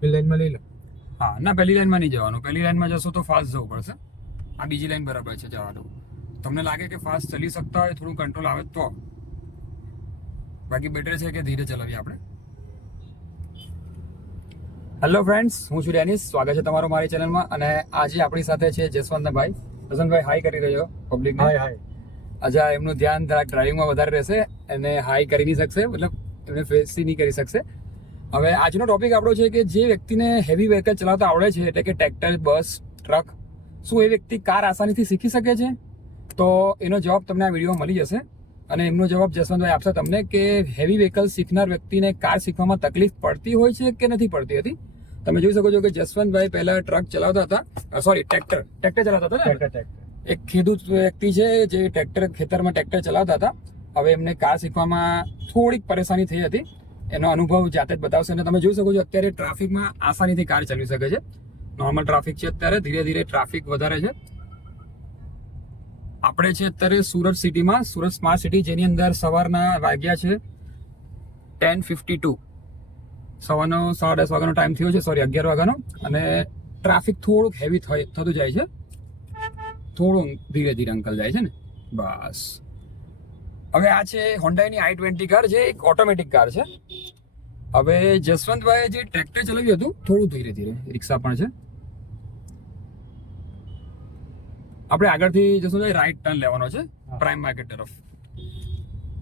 પેલી લાઈનમાં લઈ લો. હા ના, પહેલી લાઈનમાં નહીં જવાનું. પહેલી લાઈનમાં જશો તો ફાસ્ટ જવું પડશે. આ બીજી લાઈન બરાબર છે, જવા દો. તમને લાગે કે ફાસ્ટ ચલી શકતા હોય, થોડું કંટ્રોલ આવે તો. બાકી બેટર છે કે ધીરે ચલાવીએ આપણે. હેલો ફ્રેન્ડ્સ, હું છું ડેનિસ. સ્વાગત છે તમારું મારી ચેનલમાં. અને આજે આપણી સાથે છે જસવંતભાઈ. જસવંતભાઈ હાઈ કરી રહ્યો પબ્લિક. હાય હાય. આજે એમનું ધ્યાન ડ્રાઇવિંગમાં વધારે રહેશે અને હાઈ કરી નહીં શકશે, મતલબ એમને ફેસથી નહીં કરી શકશે. હવે આજનો ટોપિક આપણો છે કે જે વ્યક્તિને હેવી વ્હીકલ ચલાવતા આવડે છે, એટલે કે ટ્રેક્ટર, બસ, ટ્રક, શું એ વ્યક્તિ કાર આસાનીથી શીખી શકે છે? તો એનો જવાબ તમને આ વિડીયોમાં મળી જશે. અને એમનો જવાબ જસવંતભાઈ આપશે તમને કે હેવી વ્હીકલ શીખનાર વ્યક્તિને કાર શીખવામાં તકલીફ પડતી હોય છે કે નથી પડતી હતી. તમે જોઈ શકો છો કે જસવંતભાઈ પહેલા ટ્રક ચલાવતા હતા, સોરી ટ્રેક્ટર ચલાવતા હતા ને. એક ખેડૂત વ્યક્તિ છે જે ખેતરમાં ટ્રેક્ટર ચલાવતા હતા. હવે એમને કાર શીખવામાં થોડીક પરેશાની થઈ હતી. એનો અનુભવ જાતે જ બતાવશે. અને તમે જોઈ શકો છો અત્યારે ટ્રાફિકમાં આસાનીથી કાર ચલાવી શકે છે. નોર્મલ ટ્રાફિક છે અત્યારે, ધીરે ધીરે ટ્રાફિક વધારે છે. આપણે છે અત્યારે સુરત સિટીમાં, સુરત સ્માર્ટ સિટી, જેની અંદર સવારના વાગ્યા છે 10:52. સવારનો 10:30 વાગ્યાનો ટાઈમ થયો છે, સોરી 11 વાગ્યાનો. અને ટ્રાફિક થોડુંક હેવી થતું જાય છે, થોડું ધીરે ધીરે અંકલ જાય છે ને. બસ હવે આ છે હોન્ડાની i20 કાર, જે એક ઓટોમેટિક કાર છે. હવે જસવંતભાઈએ જે ટ્રેક્ટર ચલાવ્યું હતું, થોડું ધીરે ધીરે, રિક્ષા પણ છે. આપણે આગળથી જસવંતભાઈ રાઈટ ટર્ન લેવાનો છે પ્રાઇમ માર્કેટ તરફ.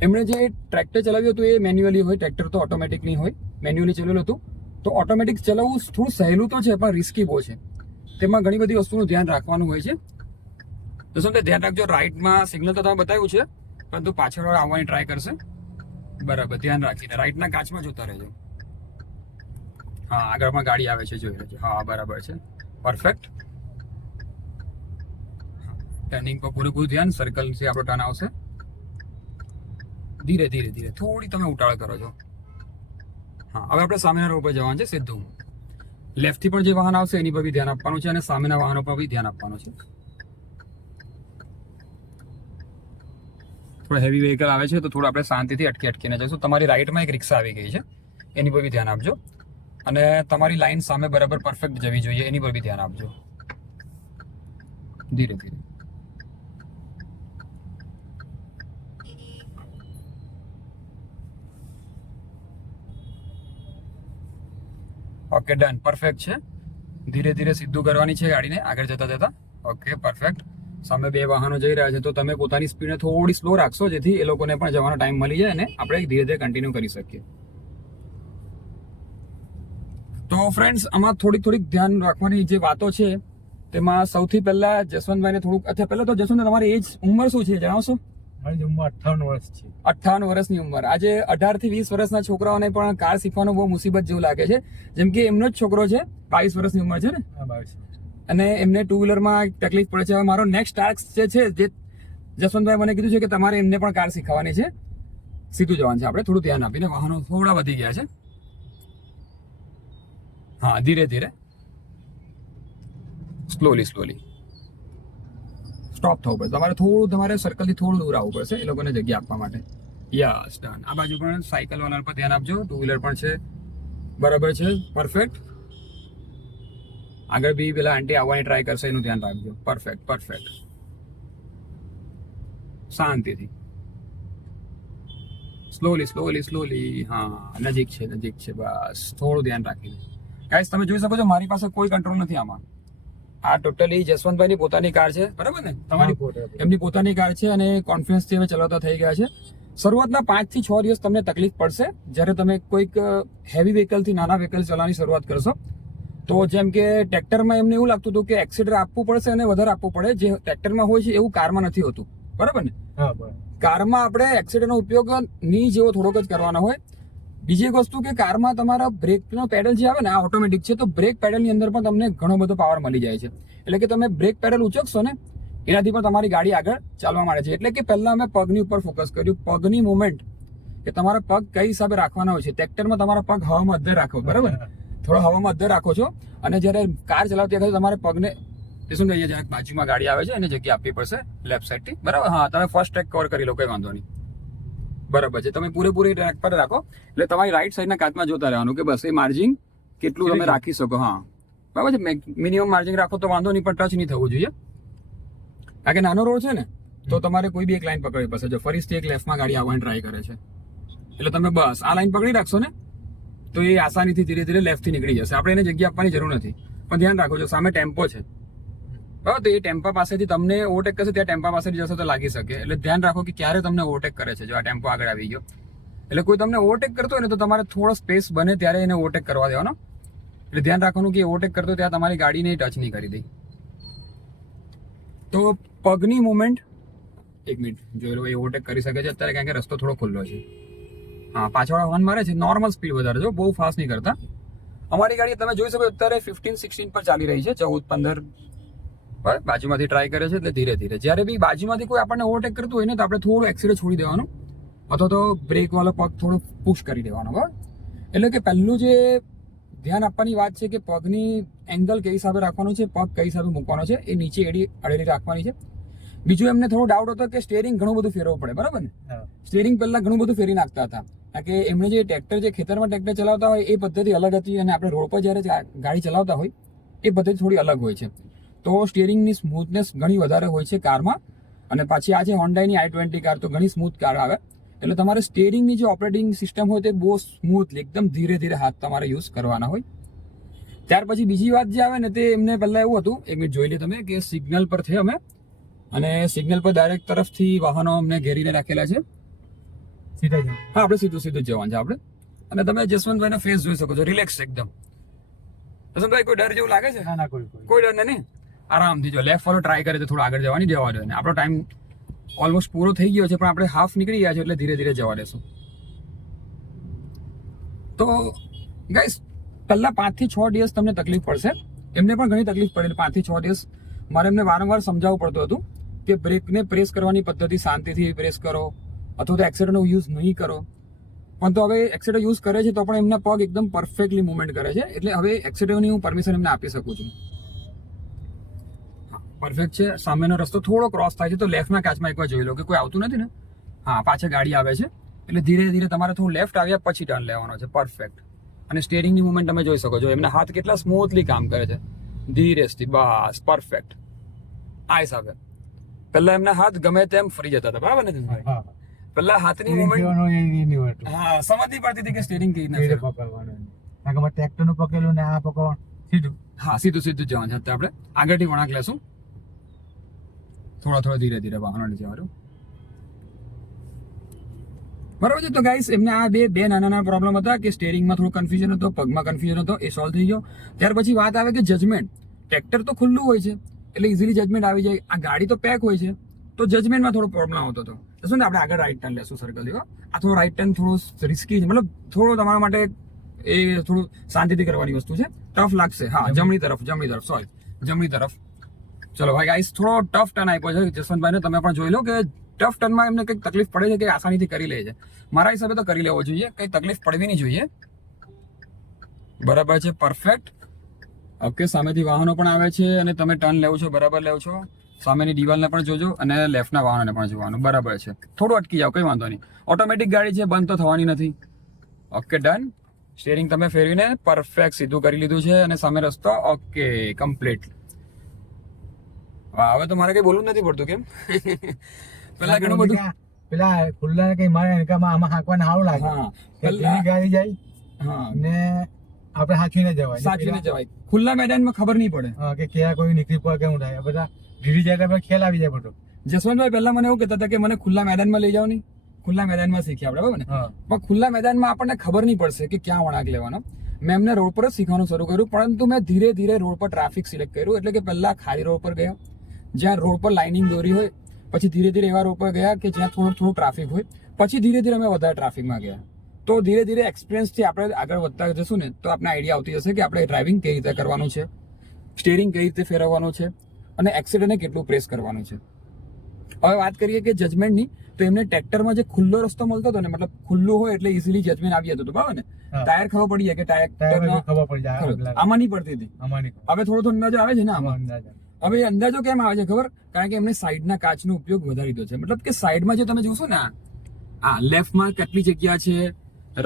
એમણે જે ટ્રેક્ટર ચલાવ્યું હતું એ મેન્યુઅલી હોય, ટ્રેક્ટર તો ઓટોમેટિક નહીં હોય, મેન્યુઅલી ચલાવેલું હતું. તો ઓટોમેટિક ચલાવવું થોડું સહેલું તો છે, પણ રિસ્કી બહુ છે. તેમાં ઘણી બધી વસ્તુનું ધ્યાન રાખવાનું હોય છે. જસવંતભાઈ ધ્યાન રાખજો, રાઈટમાં સિગ્નલ તો તમે બતાવ્યું છે, પરંતુ પાછળ આવવાની ટ્રાય કરશે. બરાબર, ધ્યાન રાખીને રાઈટના કાચમાં જોતા રહેજો. હા, આગળમાં ગાડી આવે છે, જોઈ લેજો. હા, બરાબર છે, પરફેક્ટ. ટર્નિંગ પર પૂરેપૂરું ધ્યાન. સર્કલથી આપણો ટર્ન આવશે. ધીરે ધીરે ધીરે, થોડી તમે ઉટાળ કરો છો. હા, હવે આપણે સામેના રોડ પર જવાનું છે સીધું. લેફ્ટથી પણ જે વાહન આવશે એની પર બી ધ્યાન આપવાનું છે, અને સામેના વાહનો પર બી ધ્યાન આપવાનું છે. થોડો હેવી વ્હીકલ આવે છે તો થોડું આપણે શાંતિથી અટકીને જઈશું. તમારી રાઈટમાં એક રિક્ષા આવી ગઈ છે, એની પર બી ધ્યાન આપજો. અને તમારી લાઈન સામે બરાબર પરફેક્ટ જવી જોઈએ, એની પર બી ધ્યાન આપજો. ધીરે ધીરે. ઓકે, ડન, પરફેક્ટ છે. ધીરે ધીરે સીધું કરવાની છે ગાડીને આગળ જતા જતા. Okay, perfect. સામે બે વાહનો જઈ રહ્યા છે તો તમે પોતાની સ્પીડને થોડી સ્લો રાખશો, જેથી એ લોકોને પણ જવાનો ટાઈમ મળી જાય અને આપણે ધીરે ધીરે કન્ટિન્યુ કરી શકીએ. તો ફ્રેન્ડ્સ, આમાં થોડીક ધ્યાન રાખવાની જે વાતો છે, તેમાં સૌથી પહેલા જસવંતભાઈને થોડુંક, અચ્છા પહેલા તો જસવંત, તમારી એજ ઉંમર શું છે જણાવશો? મારી ઉંમર 58 વર્ષ છે. 58 વર્ષની ઉંમર. આજે 18 થી 20 વર્ષના છોકરાઓને પણ કાર શીખવાનું બહુ મુસીબત જેવું લાગે છે. જેમ કે એમનો જ છોકરો છે, 22 વર્ષની ઉંમર છે ને, હા 22. અને એમને ટુ વ્હીલરમાં તકલીફ પડે છે. હવે મારો નેક્સ્ટ ટાસ્ક જે છે, જે જસવંતભાઈ મને કીધું છે કે તમારે એમને પણ કાર શીખવાની છે. સીધું જવાનું છે આપણે, થોડું ધ્યાન આપીને. વાહનો થોડા વધી ગયા છે. હા, ધીરે ધીરે, સ્લોલી સ્ટોપ થવું પડશે. તમારે સર્કલથી થોડું દૂર આવવું પડશે એ લોકોને જગ્યા આપવા માટે. Yes, done. આ બાજુ પણ સાયકલ વાળા પર ધ્યાન આપજો. ટુ વ્હીલર પણ છે, બરાબર છે, પરફેક્ટ. આગળ બી પેલા આંટી આવવાની ટ્રાય કરશે, એનું ધ્યાન રાખજો. પરફેક્ટ. શાંતિથી, સ્લોલી. હા, નજીક છે, બસ થોડું ધ્યાન રાખીને. ગાઈસ, તમે જોઈ શકો છો મારી પાસે કોઈ કંટ્રોલ નથી આમાં. આ ટોટલી જસવંતભાઈની પોતાની કાર છે, બરાબર ને? એમની પોતાની કાર છે અને કોન્ફિડન્સથી હવે ચલાવતા થઈ ગયા છે. શરૂઆતના 5 થી 6 દિવસ તમને તકલીફ પડશે જ્યારે તમે કોઈક હેવી વ્હીકલથી નાના વ્હીકલ ચલાવવાની શરૂઆત કરશો. તો જેમ કે ટ્રેક્ટરમાં એમને એવું લાગતું હતું કે એક્સિડર આપવું પડશે અને વધારે આપવું પડે, જે ટ્રેક્ટરમાં હોય છે એવું કારમાં નથી હોતું, બરાબર ને? હા, બરાબર. કારમાં આપણે એક્સિડરનો ઉપયોગ ની જેવો થોડોક જ કરવાનો હોય. બીજી એક વસ્તુ કે કારમાં તમારા બ્રેકનો પેડલ જે આવે ને, આ ઓટોમેટિક છે, તો બ્રેક પેડલની અંદર પણ તમને ઘણો બધો પાવર મળી જાય છે. એટલે કે તમે બ્રેક પેડલ ઉચકશો ને, એનાથી પણ તમારી ગાડી આગળ ચાલવા માંડે છે. એટલે કે પહેલા અમે પગની ઉપર ફોકસ કર્યું, પગની મુવમેન્ટ, કે તમારા પગ કઈ હિસાબે રાખવાના હોય છે. ટ્રેક્ટરમાં તમારા પગ હવામાં અદ્ધર રાખો, બરાબર? થોડો હવામાં અદ્ધર રાખો છો. અને જ્યારે કાર ચલાવતી વખતે તમારે પગને શું કહીએ, જ્યાં બાજુમાં ગાડી આવે છે એને જગ્યા આપવી પડશે લેફ્ટ સાઈડથી, બરાબર? હા, તમે ફર્સ્ટ ટ્રેક કવર કરી લો, કઈ વાંધો નહીં, બરાબર છે. તમે પૂરેપૂરી ટ્રેક પર રાખો, એટલે તમારી રાઈટ સાઈડના કાચમાં જોતા રહેવાનું કે બસ એ માર્જિન કેટલું તમે રાખી શકો. હા બરાબર છે, મિનિમમ માર્જિન રાખો તો વાંધો નહીં, પણ ટચ નહીં થવું જોઈએ. કારણ કે નાનો રોડ છે ને, તો તમારે કોઈ બી એક લાઈન પકડવી પડશે. જો ફરીથી એક લેફ્ટમાં ગાડી આવવાની ટ્રાય કરે છે, એટલે તમે બસ આ લાઈન પકડી રાખશો ને, તો એ આસાનીથી ધીરે ધીરે લેફ્ટથી નીકળી જશે. આપણે એને જગ્યા આપવાની જરૂર નથી. પણ ધ્યાન રાખો, જો સામે ટેમ્પો છે બરાબર, તો એ ટેમ્પા પાસેથી તમને ઓવરટેક કરશે, ત્યાં ટેમ્પા પાસેથી જશો તો લાગી શકે. એટલે ધ્યાન રાખો કે ક્યારે તમને ઓવરટેક કરે છે. જો આ ટેમ્પો આગળ આવી ગયો, એટલે કોઈ તમને ઓવરટેક કરતો હોય ને, તો તમારે થોડો સ્પેસ બને ત્યારે એને ઓવરટેક કરવા દેવાનો. એટલે ધ્યાન રાખવાનું કે ઓવરટેક કરતો ત્યાં તમારી ગાડીને ટચ નહીં કરી દે. તો પગની મુવમેન્ટ, એક મિનિટ જોઈ લો, એ ઓવરટેક કરી શકે છે અત્યારે, કારણ કે રસ્તો થોડો ખુલ્લો છે. હા, પાછળ હોર્ન મારે છે, નોર્મલ સ્પીડ વધારે જો, બહુ ફાસ્ટ નહીં કરતા. અમારી ગાડી તમે જોઈ શકો અત્યારે 15-16 પર ચાલી રહી છે, 14-15 પર. બાજુમાંથી ટ્રાય કરે છે, એટલે ધીરે ધીરે. જ્યારે બી બાજુમાંથી કોઈ આપણને ઓવરટેક કરતું હોય ને, તો આપણે થોડું એક્સિડન્ટ છોડી દેવાનું, અથવા તો બ્રેક વાળો પગ થોડો પુશ કરી દેવાનો. બરાબર, એટલે કે પહેલું જે ધ્યાન આપવાની વાત છે કે પગની એંગલ કઈ હિસાબે રાખવાનું છે, પગ કઈ હિસાબે મૂકવાનો છે, એ નીચે અડેલી રાખવાની છે. બીજું એમને થોડો ડાઉટ હતો કે સ્ટેરિંગ ઘણું બધું ફેરવવું પડે, બરાબર ને? સ્ટેરિંગ પહેલા ઘણું બધું ફેરી નાખતા હતા, કારણ કે એમને જે ટ્રેક્ટર, જે ખેતરમાં ટ્રેક્ટર ચલાવતા હોય એ પદ્ધતિ અલગ હતી, અને આપણે રોડ પર જ્યારે ગાડી ચલાવતા હોય એ પદ્ધતિ થોડી અલગ હોય છે. તો સ્ટેરિંગની સ્મૂથનેસ ઘણી વધારે હોય છે કારમાં. અને પાછી આ છે હોન્ડાની i20 કાર, તો ઘણી સ્મૂથ કાર આવે. એટલે તમારે સ્ટેરિંગની જે ઓપરેટિંગ સિસ્ટમ હોય તે બહુ સ્મૂથલી, એકદમ ધીરે ધીરે હાથ તમારે યુઝ કરવાના હોય. ત્યાર પછી બીજી વાત જે આવે ને, તે એમને પહેલા એવું હતું, એક મિનિટ જોઈ લે તમે, કે સિગ્નલ પર છે અમે, અને સિગ્નલ પર ડાયરેક્ટ તરફથી વાહનો અમને ઘેરીને રાખેલા છે. હા, આપણે સીધું સીધું જવાનું છે આપણે. અને તમે જસવંતભાઈનો ફેસ જોઈ શકો છો, રિલેક્સ એકદમ. જસવંતભાઈ, કોઈ ડર જેવું લાગે છે? ના, કોઈ ડર નહીં, આરામથી. જો લેફ્ટ વાળો ટ્રાય કરે તો થોડું આગળ જવાની જવા દો. આપણો ટાઈમ ઓલમોસ્ટ પૂરો થઈ ગયો છે, પણ આપણે હાફ નીકળી ગયા છે, એટલે ધીરે ધીરે જવા દેશું. તો ગાઈસ, પહેલા 5 થી 6 દિવસ તમને તકલીફ પડશે. એમને પણ ઘણી તકલીફ પડેલી. 5 થી 6 દિવસ મારે એમને વારંવાર સમજાવવું પડતું હતું કે બ્રેકને પ્રેસ કરવાની પદ્ધતિ શાંતિથી પ્રેસ કરો, અથવા તો એક્સિડન્ટનો યુઝ નહીં કરો. પણ તો હવે એક્સિડન્ટ યુઝ કરે છે, તો પણ એમના પગ એકદમ પરફેક્ટલી મૂવમેન્ટ કરે છે. એટલે હવે એક્સિડન્ટની હું પરમિશન એમને આપી શકું છું. પરફેક્ટ છે. સામેનો રસ્તો થોડો ક્રોસ થાય છે, તો લેફ્ટના કાચમાં એકવાર જોઈ લો કે કોઈ આવતું નથી ને. હા, પાછળ ગાડી આવે છે, એટલે ધીરે ધીરે તમારે થોડું લેફ્ટ આવ્યા પછી ટર્ન લેવાનો છે. પરફેક્ટ. અને સ્ટેરિંગની મુવમેન્ટ તમે જોઈ શકો છો, એમના હાથ કેટલા સ્મૂથલી કામ કરે છે, ધીરેથી. બસ પરફેક્ટ. આ હિસાબે પહેલા એમના હાથ ગમે તેમ ફરી જતા હતા, બરાબર ને? પહેલા હાથની મુવમેન્ટ, હા, સમજવી પડતી હતી કે સ્ટેરિંગ કેવી રીતે પકડવાનું. ટ્રેક્ટર નું પકડેલું ને આ પકડવાનું સીધું. હા, સીધું સીધું જવાનું છે. આપણે આગળથી વળાંક લેશું, થોડા ધીરે ધીરે વાહનો જવાનું. બરાબર છે. તો ગાઈસ, એમને આ બે નાના પ્રોબ્લેમ હતા કે સ્ટેરિંગમાં થોડું કન્ફ્યુઝન હતો, પગમાં કન્ફ્યુઝન હતો, એ સોલ્વ થઈ ગયો. ત્યાર પછી વાત આવે કે જજમેન્ટ. ટ્રેક્ટર તો ખુલ્લું હોય છે, એટલે ઇઝીલી જજમેન્ટ આવી જાય. આ ગાડી તો પેક હોય છે, તો જજમેન્ટમાં થોડો પ્રોબ્લેમ આવતો હતો. શું ને, આપણે આગળ રાઈટ ટર્ન લેશું સર્કલ જેવો. આ થોડો રાઈટ ટર્ન થોડું રિસ્કી છે, મતલબ થોડું તમારા માટે એ થોડું શાંતિથી કરવાની વસ્તુ છે. ટફ લાગશે. હા, જમણી તરફ, સોરી, જમણી તરફ. ચલો ભાઈ ગાઈસ, થોડો ટફ ટર્ન આપ્યો છે જસવંતભાઈને. તમે પણ જોઈ લો કે ટફ ટર્નમાં એમને કંઈક તકલીફ પડે છે કે આસાનીથી કરી લે છે. મારા હિસાબે તો કરી લેવો જોઈએ, કંઈ તકલીફ પડવી નહીં જોઈએ. બરાબર છે, પરફેક્ટ. ઓકે, સામેથી વાહનો પણ આવે છે, અને તમે ટર્ન લેવો છો, બરાબર લેવો છો. સામેની દિવાલને પણ જોજો, અને લેફ્ટના વાહનોને પણ જોવાનું. બરાબર છે. થોડું અટકી જાવ, કંઈ વાંધો નહીં. ઓટોમેટિક ગાડી છે, બંધ તો થવાની નથી. Okay, done. સ્ટેરિંગ તમે ફેરવીને પરફેક્ટ સીધું કરી લીધું છે, અને સામે રસ્તો ઓકે, કમ્પ્લીટ. હવે તો મારે કઈ બોલવું નથી પડતું. કેમ? પેલા ઘણું બધું પેલા ખુલ્લા કઈ મારે આમાં હાંકવાને સારું લાગે. હા, પેલા ગાડી જાય, હા, ને આપણે સાચવીને જવાય. સાચવીને જવાય. ખુલ્લા મેદાનમાં ખબર નહીં પડે કે ક્યાં કોઈ નીકળી પડે, કેવું થાય. બધા ધીરી જાય એટલે ખ્યાલ આવી જાય બધો. જસવંતભાઈ પહેલા મને એવું કહેતા હતા કે મને ખુલ્લા મેદાનમાં લઈ જાવ નહીં, ખુલ્લા મેદાનમાં શીખ્યા આપણે, બરાબર ને? પણ ખુલ્લા મેદાનમાં આપણને ખબર નહીં પડશે કે ક્યાં વળાંક લેવાનો. મેં એમને રોડ પર જ શીખવાનું શરૂ કર્યું, પરંતુ મેં ધીરે ધીરે રોડ પર ટ્રાફિક સિલેક્ટ કર્યું. એટલે કે પહેલા ખાલી રોડ પર ગયા, જ્યાં રોડ પર લાઇનિંગ દોરી હોય. પછી ધીરે ધીરે એવા રોડ પર ગયા કે જ્યાં થોડું ટ્રાફિક હોય. પછી ધીરે ધીરે અમે વધારે ટ્રાફિકમાં ગયા. તો ધીરે ધીરે એક્સપિરિયન્સથી આપણે આગળ વધતા જશું ને, તો આપણે આઈડિયા આવતી જશે કે આપણે ડ્રાઇવિંગ કઈ રીતે કરવાનું છે, સ્ટેરિંગ કઈ રીતે ફેરવવાનું છે, અને એક્સિડન્ટને કેટલું પ્રેસ કરવાનું છે. હવે વાત કરીએ કે જજમેન્ટની, તો એમને ટ્રેક્ટરમાં જે ખુલ્લો રસ્તો મળતો હતો ને, મતલબ ખુલ્લું હોય એટલે ઇઝીલી જજમેન્ટ આવી જતું હતું, બરાબર ને? ટાયર ખબર પડી જાય કે ટાયર આમાં નહીં પડતી હતી. હવે થોડો અંદાજો આવે છે ને આમાં. હવે અંદાજો કેમ આવે છે ખબર? કારણ કે એમને સાઈડના કાચનો ઉપયોગ વધારી દીધો છે. મતલબ કે સાઈડમાં જે તમે જોશો ને, આ લેફ્ટમાં કેટલી જગ્યા છે,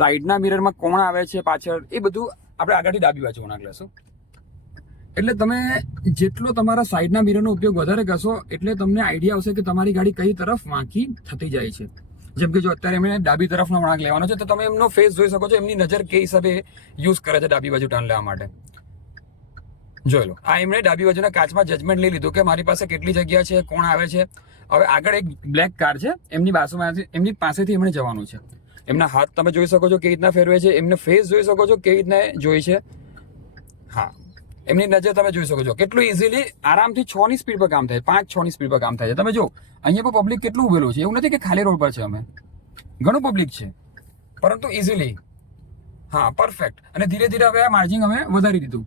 રાઈટના મિરરમાં કોણ આવે છે પાછળ, એ બધું આપણે આગળથી ડાબી બાજુ વળાંક લેશું. એટલે તમે જેટલો તમારા સાઈડના મિરરનો ઉપયોગ વધારે કરશો એટલે તમને આઈડિયા આવશે કે તમારી ગાડી કઈ તરફ વાંકી થતી જાય છે. જેમ કે જો અત્યારે એમને ડાબી તરફનો વળાંક લેવાનો છે તો તમે એમનો ફેસ જોઈ શકો છો, એમની નજર કે હિસાબે યુઝ કરે છે ડાબી બાજુ ટર્ન લેવા માટે. જોઈ લો, આ એમણે ડાબી બાજુના કાચમાં જજમેન્ટ લઈ લીધું કે મારી પાસે કેટલી જગ્યા છે, કોણ આવે છે. હવે આગળ એક બ્લેક કાર છે, એમની બાજુમાંથી એમની પાસેથી એમણે જવાનું છે. એમના હાથ તમે જોઈ શકો છો કેવી રીતના ફેરવે છે, એમને ફેસ જોઈ શકો છો કેવી રીતના જોઈ છે. હા, એમની નજર તમે જોઈ શકો છો કેટલું ઇઝીલી આરામથી 6 ની સ્પીડ પર કામ થાય, 5-6 ની સ્પીડ પર કામ થાય છે. તમે જો અહીંયા પર પબ્લિક કેટલું ઉભેલું છે, એવું નથી કે ખાલી રોડ પર છે, અમે ઘણું પબ્લિક છે પરંતુ ઇઝીલી. હા, પરફેક્ટ. અને ધીરે ધીરે હવે આ માર્જિંગ અમે વધારી દીધું.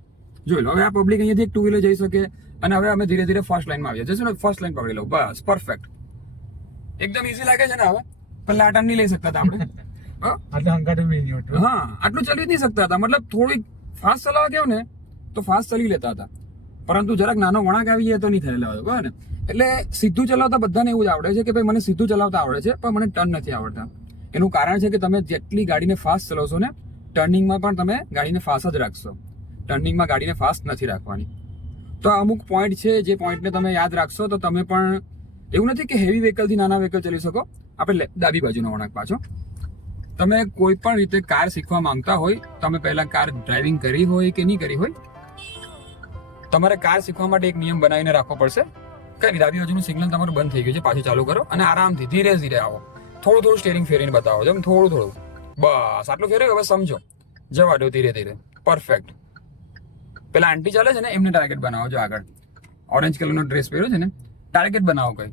જોઈ લો, હવે આ પબ્લિક અહીંયાથી એક 2 વ્હીલર જઈ શકે અને હવે અમે ધીરે ધીરે ફર્સ્ટ લાઈનમાં આવીએ જઈશું ને, ફર્સ્ટ લાઈન પકડી લો, બસ પરફેક્ટ. એકદમ ઇઝી લાગે છે ને. હવે પહેલા આ ટર્ન નહીં લઈ શકતા હતા આપણે, આટલું હંગાટું બી નહીં હોતું. હા, આટલું ચલી નહીં શકતા હતા. મતલબ થોડી ફાસ્ટ ચલાવવા ગયો ને તો ફાસ્ટ ચલી લેતા હતા, પરંતુ જરાક નાનો વળાંક આવી જાય તો નહીં થયેલા હોય, બરાબર ને. એટલે સીધું ચલાવતા બધાને એવું જ આવડે છે કે ભાઈ મને સીધું ચલાવતા આવડે છે પણ મને ટર્ન નથી આવડતા. એનું કારણ છે કે તમે જેટલી ગાડીને ફાસ્ટ ચલાવશો ને, ટર્નિંગમાં પણ તમે ગાડીને ફાસ્ટ જ રાખશો, ટર્નિંગમાં ગાડીને ફાસ્ટ નથી રાખવાની. તો અમુક પોઈન્ટ છે જે પોઈન્ટને તમે યાદ રાખશો તો તમે પણ, એવું નથી કે હેવી વ્હીકલથી નાના વ્હીકલ ચલી શકો. આપણે ડાબી બાજુનો વળાંક પાછો. તમે કોઈ પણ રીતે કાર શીખવા માંગતા હોય, તમે પહેલા કાર ડ્રાઇવિંગ કરી હોય કે નહીં કરી હોય, તમારે કાર શીખવા માટે એક નિયમ બનાવીને રાખવો પડશે. કઈ નહીં, ડાબી બાજુનું સિગ્નલ તમારું બંધ થઈ ગયું છે, પાછું ચાલુ કરો અને આરામથી ધીરે ધીરે આવો. થોડું થોડું સ્ટીયરિંગ ફેરીને બતાવો, જેમ થોડું થોડું, બસ આટલું ફેરવ્યું. હવે સમજો, જવા દો ધીરે ધીરે, પરફેક્ટ. પેલા આંટી ચાલે છે ને એમને ટાર્ગેટ બનાવો. જો આગળ ઓરેન્જ કલરનો ડ્રેસ પહેર્યો છે ને, ટાર્ગેટ બનાવો કઈ.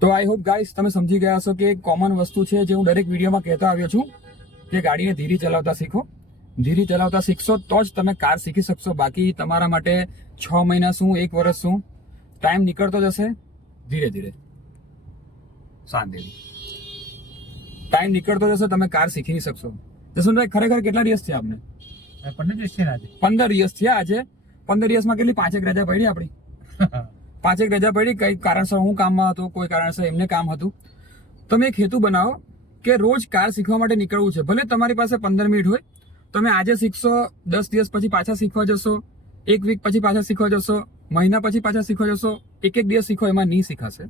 તો આઈ હોપ ગાઈસ તમે સમજી ગયા હશો કે એક કોમન વસ્તુ છે જે હું દરેક વિડીયોમાં કહેતો આવ્યો છું કે ગાડીને ધીરે ચલાવતા શીખો. ધીરે ચલાવતા શીખશો તો જ તમે કાર શીખી શકશો. બાકી તમારા માટે 6 મહિના શું, 1 વર્ષ શું, ટાઈમ નીકળતો જશે. ધીરે ધીરે, શાંતિથી ટાઈમ નીકળતો જશે, તમે કાર શીખી નહીં શકશો. જસવંતભાઈ, ખરેખર કેટલા દિવસ થયા આપને? 15 દિવસ છે ને આજે. 15 દિવસ થયા આજે. 15 દિવસમાં કેટલી 5 રજા પડી આપણી? 5 રજા પડી. કઈ કારણસર હું કામમાં હતો, કોઈ કારણસર એમને કામ હતું. તમે એક હેતુ બનાવો કે રોજ કાર શીખવા માટે નીકળવું છે. ભલે તમારી પાસે 15 મિનિટ હોય, તમે આજે શીખશો, 10 દિવસ પછી પાછા શીખવા જશો, 1 વીક પછી પાછા શીખવા જશો, મહિના પછી પાછા શીખવા જશો. એક દિવસ શીખો એમાં નહીં શીખાશે.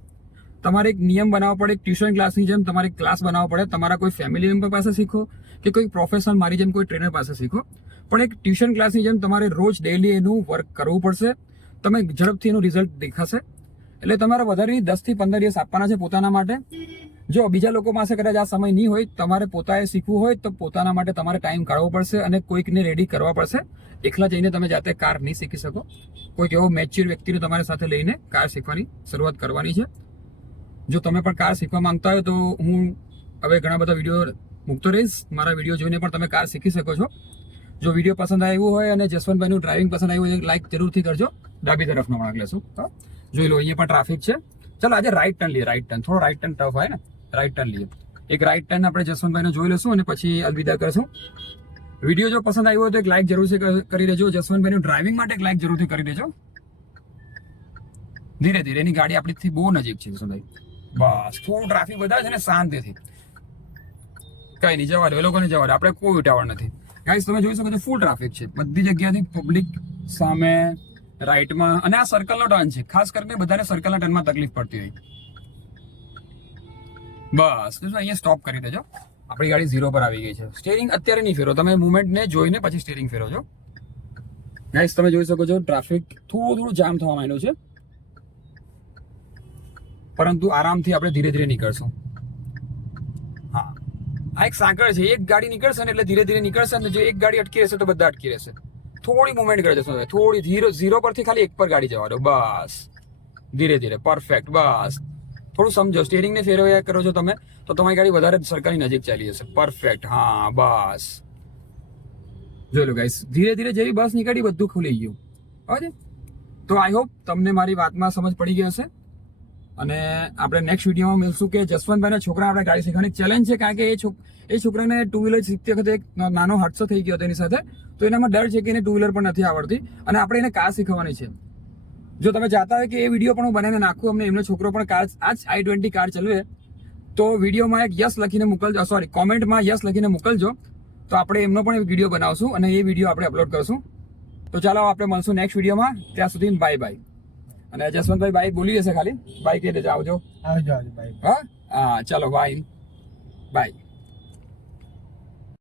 તમારે એક નિયમ બનાવવો પડે, એક ટ્યુશન ક્લાસની જેમ તમારે ક્લાસ બનાવવો પડે. તમારા કોઈ ફેમિલી મેમ્બર પાસે શીખો કે કોઈ પ્રોફેશનલ મારી જેમ કોઈ ટ્રેનર પાસે શીખો, પણ એક ટ્યુશન ક્લાસની જેમ તમારે રોજ ડેઈલી એનું વર્ક કરવું પડશે. તમે ઝડપથી એનું રિઝલ્ટ દેખાશે. એટલે તમારે વધારે 10 થી 15 દિવસ આપવાના છે પોતાના માટે. જો બીજા લોકો પાસે કદાચ આ સમય નહીં હોય, તમારે પોતાએ શીખવું હોય તો પોતાના માટે તમારે ટાઈમ કાઢવો પડશે અને કોઈકને રેડી કરવા પડશે. એકલા જઈને તમે જાતે કાર નહીં શીખી શકો. કોઈક એવો મેચ્યોર વ્યક્તિને તમારી સાથે લઈને કાર શીખવાની શરૂઆત કરવાની છે. જો તમે પણ કાર શીખવા માંગતા હોય તો હું હવે ઘણા બધા વિડીયો મૂકતો રહીશ. મારા વિડીયો જોઈને પણ તમે કાર શીખી શકો છો. જો વિડીયો પસંદ આવ્યું હોય અને જસવંતભાઈનું ડ્રાઇવિંગ પસંદ આવ્યું હોય, લાઈક જરૂરથી કરજો. ડાબી તરફનો વળાંક લેશું. જોઈ લો, અહીંયા પણ ટ્રાફિક છે. ચાલો આજે રાઈટ ટર્ન લઈએ. રાઈટ ટર્ન, થોડો રાઈટ ટર્ન ટફ હોય ને, રાઈટ ટર્ન લઈએ. એક રાઈટ ટર્ન આપણે જસવંતભાઈને જોઈ લઈશું અને પછી અલવિદા કરશું. વિડીયો જો પસંદ આવ્યો હોય તો એક લાઈક જરૂરથી કરી દેજો. જસવંતભાઈનું ડ્રાઇવિંગ માટે એક લાઈક જરૂરથી કરી દેજો. ધીરે ધીરે, એની ગાડી આપણીથી બહુ નજીક છે જસવંતભાઈ. બસ થોડું ટ્રાફિક વધારે છે ને, શાંતિથી. કઈ નહીં, જવા દો, એ લોકોને જવા દો, આપણે કોઈ ઉતાવળ નથી. ગાઈસ તમે જોઈ શકો છો ફૂલ ટ્રાફિક છે બધી જગ્યાથી, પબ્લિક સામે રાઈટમાં. અને આ સર્કલનો ટર્ન છે, ખાસ કરીને બધાને સર્કલના ટર્નમાં તકલીફ પડતી હોય. બસ અહીંયા સ્ટોપ કરી દેજો. આપણી ગાડી 0 પર આવી ગઈ છે. સ્ટીયરિંગ અત્યારે નહીં ફેરો, તમે મુવમેન્ટને જોઈને પછી સ્ટીયરિંગ ફેરો છો. ગાઈસ તમે જોઈ શકો છો ટ્રાફિક થોડું જામ થવા માંડ્યું છે, પરંતુ આરામથી આપણે ધીરે ધીરે નીકળશું. હા, આ એક સાંકળ છે, એક ગાડી નીકળશે ને એટલે ધીરે ધીરે નીકળશે ને જો એક ગાડી અટકી રહેશે તો બધા અટકી રહેશે. થોડી મુવમેન્ટ કરી જશો, થોડી 0 પરથી ખાલી 1 પર ગાડી જવા દો. બસ ધીરે ધીરે, પરફેક્ટ. બસ થોડું સમજો, સ્ટીયરિંગને ફેરવ્યા કરો છો તમે તો તમારી ગાડી વધારે સર્કલની નજીક ચાલી જશે. પરફેક્ટ. હા, બસ જોઈ લો ગાઈસ, ધીરે ધીરે જેવી બસ નીકળી બધું ખુલી ગયું. બરાબર. તો આઈ હોપ તમને મારી વાતમાં સમજ પડી ગઈ હશે. અને આપણે નેક્સ્ટ વિડીયોમાં મળશું કે જસવંતભાઈના છોકરા આપણે ગાડી શીખવાની ચેલેન્જ છે. કારણ કે એ છોકરાને 2 વ્હીલર શીખતી વખતે એક નાનો હાદસો થઈ ગયો હતો એની સાથે. તો એનામાં ડર છે કે એને 2 વ્હીલર પણ નથી આવડતી અને આપણે એને કાર શીખવાની છે. જો તમે ચાહતા હોય કે એ વિડીયો પણ હું બનાવીને નાખું, અમને એમનો છોકરો પણ કાર, આ જ i20 કાર ચલાવે, તો વિડીયોમાં એક યસ લખીને મોકલજો, સોરી કોમેન્ટમાં યસ લખીને મોકલજો, તો આપણે એમનો પણ એક વિડીયો બનાવશું અને એ વિડીયો આપણે અપલોડ કરશું. તો ચાલો આપણે મળશું નેક્સ્ટ વિડીયોમાં. ત્યાં સુધી બાય બાય. અને જસવંતભાઈ બાય બોલી જશે, ખાલી બાય કહી દેજો, આવજો. આવજો આવજો ભાઈ. હા ચાલો બાય બાય.